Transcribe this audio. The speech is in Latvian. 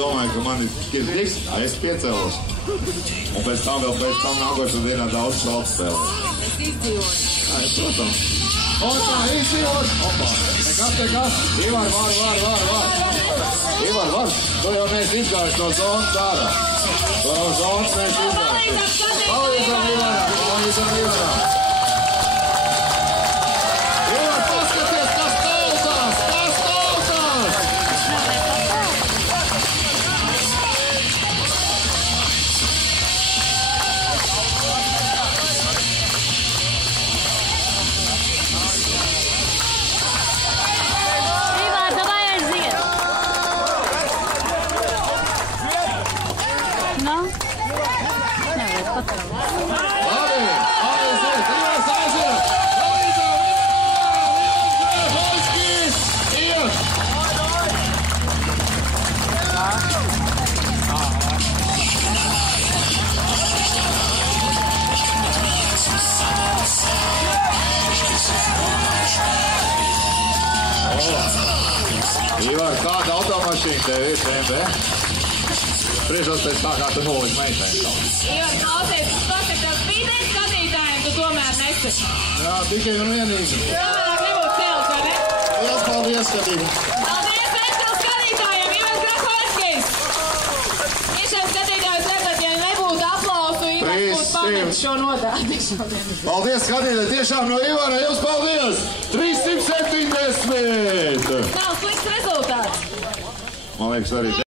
domāju, ka man ir tiks, es piecēlos. Un pēc tam nākošā dienā daudz šalts spēlē. Es izdzīvoju. Jā, protams. Otrā, izdzīvot! Opa, nekas. Ivar, var. To jau mēs izgājuši no zonas ārā. To jau zonas mēs izgājuši. Palīdzam Ivaram. Ivar, paskaties, kas tautās! Ivar, kāda automašīna tev ir, BMW? Priešos pēc tā, kā tu nolic meitēm. Ivar, klausies, paskatās video skatītājiem, tu tomēr nesaki. Jā, tikai un vienīgi. Tomēr nebūtu cēlis, vai ne? Liels paldies, skatījumi. Paldies visiem skatītājiem, Ivars Krakovskis! Tiešām skatītājus redzat, ja nebūtu aplausu, Ivars būtu pametis šo nodādi šodien. Paldies, skatītāji, tiešām no Ivara, jums paldies! 370! Nav slikts rezultāts. Man liekas arī.